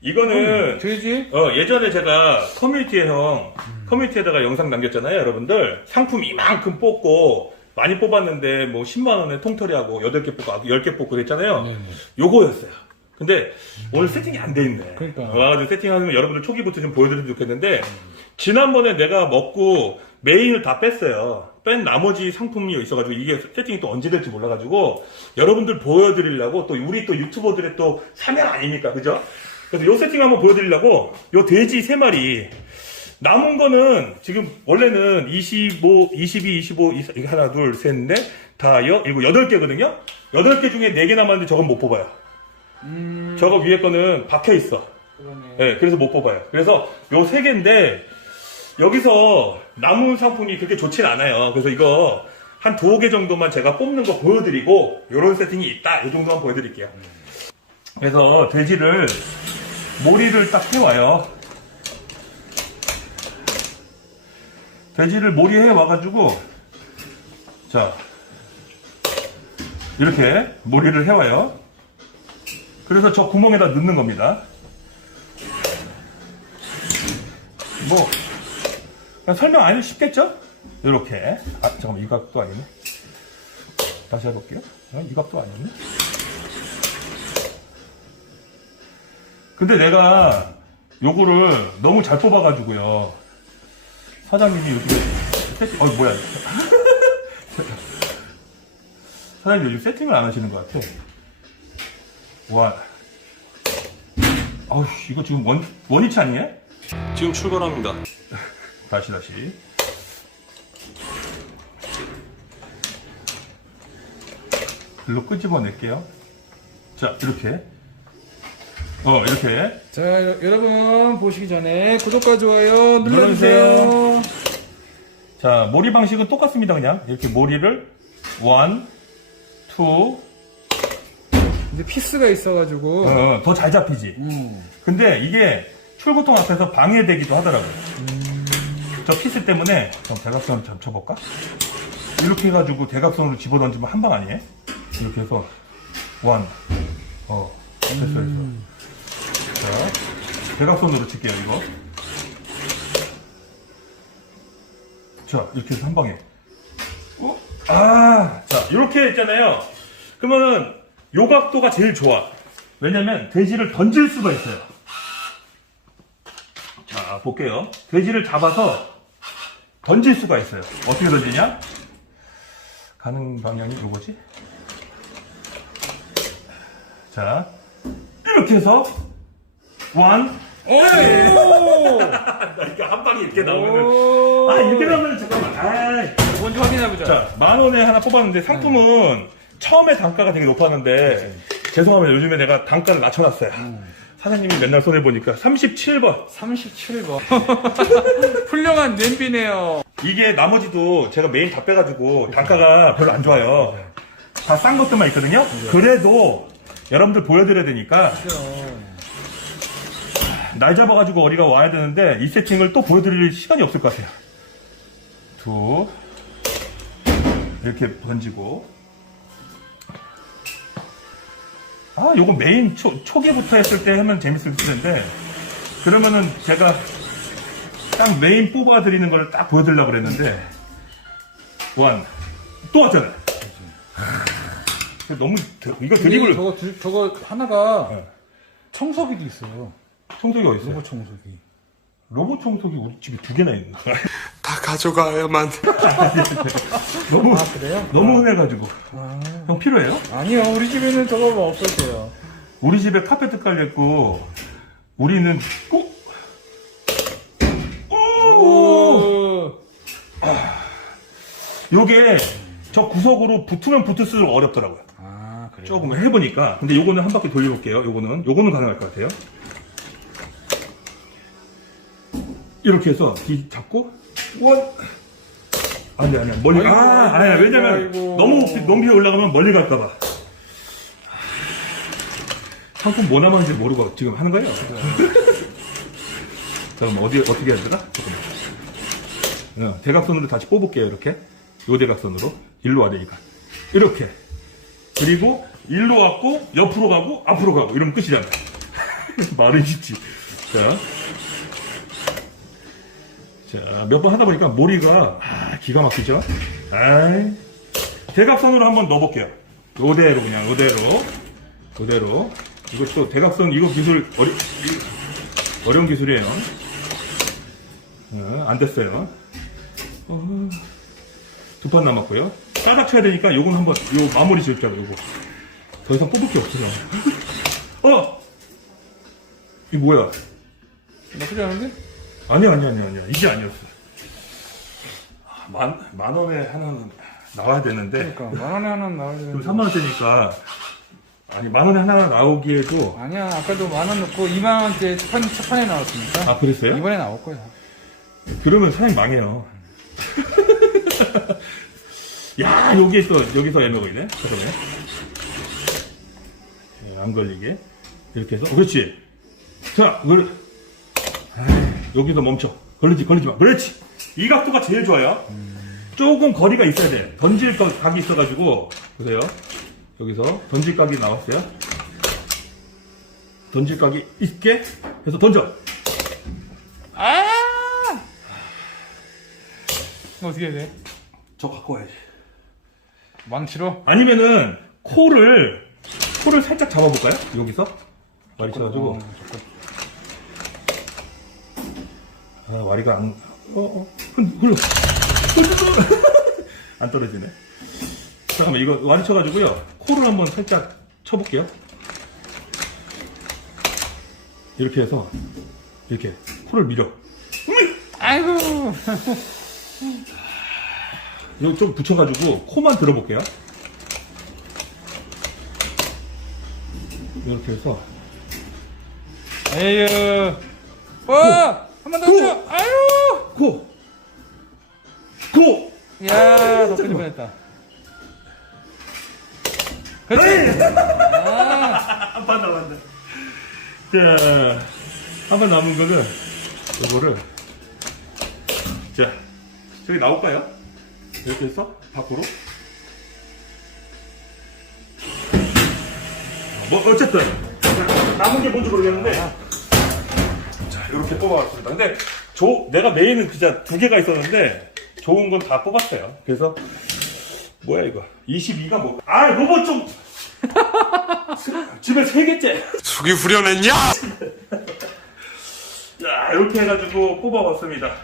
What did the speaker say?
이거는 돼지? 어, 예전에 제가 커뮤니티에 형, 커뮤니티에다가 영상 남겼잖아요, 여러분들. 상품 이만큼 뽑고, 많이 뽑았는데, 뭐, 10만 원에 통털이하고, 8개 뽑고, 10개 뽑고 그랬잖아요. 네네. 요거였어요. 근데, 오늘 세팅이 안 돼 있네. 그러니까. 와가지고 세팅하면 여러분들 초기부터 좀 보여드리면 좋겠는데, 지난번에 내가 먹고, 메인을 다 뺐어요. 뺀 나머지 상품이 있어가지고, 이게 세팅이 또 언제 될지 몰라가지고, 여러분들 보여드리려고, 또 우리 또 유튜버들의 또 사명 아닙니까? 그죠? 그래서 요 세팅 한번 보여드리려고 요 돼지 세 마리 남은 거는 지금 원래는 25, 22, 25, 이- 이거 하나, 둘, 셋, 넷, 다, 여, 이거 여덟 개거든요? 여덟 개 중에 네 개 남았는데 저건 못 뽑아요. 음, 저거 위에 거는 박혀 있어. 그러네. 예, 그래서 못 뽑아요. 그래서 요 세 개인데 여기서 남은 상품이 그렇게 좋진 않아요. 그래서 이거 한 두어 개 정도만 제가 뽑는 거 보여드리고 요런 세팅이 있다. 이 정도만 보여드릴게요. 그래서 돼지를 모리를 딱 해와요. 돼지를 모리해 와가지고 자 이렇게 모리를 해와요. 그래서 저 구멍에다 넣는 겁니다. 뭐 설명 안 쉽겠죠? 이렇게 아 잠깐만 이 각도 아니네 다시 해볼게요 아, 이 각도 아니네 근데 내가 요거를 너무 잘 뽑아가지고요. 사장님이 요즘에 세팅 어 뭐야. 사장님 요즘 세팅을 안 하시는 것 같아. 와. 어우 이거 지금 원, 원위치 아니에요? 지금 출발합니다. 다시 다시. 글로 끄집어낼게요. 자 이렇게 어 이렇게 자, 여- 여러분 보시기 전에 구독과 좋아요 눌러주세요. 자 모리 방식은 똑같습니다 그냥 이렇게 모리를 원, 투, 이제 피스가 있어가지고. 어, 더잘 잡히지 음. 근데 이게 출구통 앞에서 방해되기도 하더라고요 저 피스 때문에 그럼 대각선을 잡쳐볼까? 이렇게 해가지고 대각선으로 집어던지면 한 방 아니에요? 이렇게 해서 원, 어 됐어 됐어 자 대각선으로 칠게요 이거. 자 이렇게 해서 한 방에. 어? 아, 자 이렇게 했잖아요. 그러면은 요 각도가 제일 좋아. 왜냐면 돼지를 던질 수가 있어요. 자 볼게요. 돼지를 잡아서 던질 수가 있어요. 어떻게 던지냐? 가는 방향이 요거지? 자 이렇게 해서 원 오! 이렇게 한 방에 이렇게 나오면은 오! 아 이렇게 나오면 잠깐만 아 먼저 확인해보자. 자, 만 원에 하나 뽑았는데 상품은 처음에 단가가 되게 높았는데 죄송합니다. 요즘에 내가 단가를 낮춰놨어요. 사장님이 맨날 손해 보니까 37번. 37번. 훌륭한 냄비네요. 이게 나머지도 제가 메인 다 빼가지고 단가가 별로 안 좋아요. 다 싼 것들만 있거든요. 그래도 여러분들 보여드려야 되니까. 날 잡아가지고 어디가 와야 되는데 이 세팅을 또 보여드릴 시간이 없을 것 같아요. 두. 이렇게 던지고. 아 요거 메인 초, 초기부터 했을 때 하면 재밌을 텐데. 그러면은 제가 딱 메인 뽑아드리는 걸 딱 보여드리려고 그랬는데. 원. 또 왔잖아요. 너무 드- 이거 드립을 저거, 두- 저거 하나가 네. 청소기도 있어요. 청소기 어디 있어요? 로봇 청소기. 로봇 청소기 우리 집에 두 개나 있는 거야. 다 가져가야만. 너무 아, 그래요? 너무 흔해가지고 아. 형 필요해요? 아니요, 우리 집에는 저거 뭐 없었어요. 우리 집에 카페트 깔려 있고 우리는 꼭 오! 오! 요게 저 구석으로 붙으면 붙을수록 어렵더라고요. 아, 그래요? 조금 해보니까. 근데 요거는 한 바퀴 돌려볼게요. 요거는 요거는 가능할 것 같아요. 이렇게 해서 뒤 잡고 원. 안돼 안돼 멀리 아이고, 아 아니 아이고, 왜냐면 아이고. 너무 높이, 높이 올라가면 멀리 갈까봐. 상품 뭐 남았는지 모르고 지금 하는 거예요. 그럼 어디 어떻게 해야 되나? 잠깐만. 어, 대각선으로 다시 뽑을게요. 이렇게 요 대각선으로 일로 와 되니까 이렇게 그리고 일로 왔고 옆으로 가고 앞으로 가고 이러면 끝이잖아요. 말은 쉽지. 자. 자, 몇 번 하다 보니까 머리가, 아, 기가 막히죠? 아이. 대각선으로 한번 넣어볼게요. 요대로, 그냥, 요대로. 요대로. 이것도 대각선, 이거 기술, 어려, 이- 어려운 기술이에요. 어, 안 됐어요. 어, 두판 남았고요. 따닥 쳐야 되니까 요건 한번, 요 마무리 지을게요, 요거. 더 이상 뽑을 게 없어요. 어! 이 뭐야? 나쁘지 않은데? 아니야, 아니야, 아니야, 아니야. 이게 아니었어. 아, 만, 만 원에 하나는 나와야 되는데. 그러니까 만 원에 하나 나와야 그럼 되는데 3만 원대니까. 아니, 만 원에 하나 나오기에도. 아니야 아까도 만 원 넣고 2만 원대 첫, 판, 첫 판에 나왔으니까 아, 그랬어요? 이번에 나올 거야 그러면 사장님 망해요. 야, 여기서, 여기서 애먹이네. 잠깐만요. 네, 안 걸리게. 이렇게 해서. 어, 그렇지. 자, 걸, 여기서 멈춰. 걸리지, 걸리지 마. 그렇지. 이 각도가 제일 좋아요. 조금 거리가 있어야 돼. 던질 거- 각이 있어가지고. 보세요. 여기서 던질 각이 나왔어요. 던질 각이 있게 해서 던져. 아 이거 어떻게 해야 돼? 저 갖고 와야지. 망치로? 아니면은 코를 코를 살짝 잡아볼까요? 여기서 와리 쳐가지고 어. 아 와리가 안 어어 흘러 흘러 안 떨어지네. 잠깐만 이거 와리 쳐가지고요 코를 한번 살짝 쳐볼게요. 이렇게 해서 이렇게 코를 밀어. 아이고 이거 좀 붙여가지고 코만 들어볼게요. 이렇게 해서 에휴 와 한 번 더 쳐! 아유 코! 코! 야 덮어질 뻔했다 그렇지 한판 남았네. 자, 한 판 남은 거는, 요거를, 자, 저기 나올까요? 이렇게 해서, 밖으로. 뭐, 어쨌든, 자, 남은 게 뭔지 모르겠는데, 자, 이렇게 뽑아왔습니다. 근데, 조, 내가 메인은 진짜 두 개가 있었는데, 좋은 건 다 뽑았어요. 그래서, 뭐야, 이거. 22가 뭐, 아, 로봇 좀! 집에 세 개째! 숙이 후련했냐? 자, 이렇게 해가지고 뽑아봤습니다.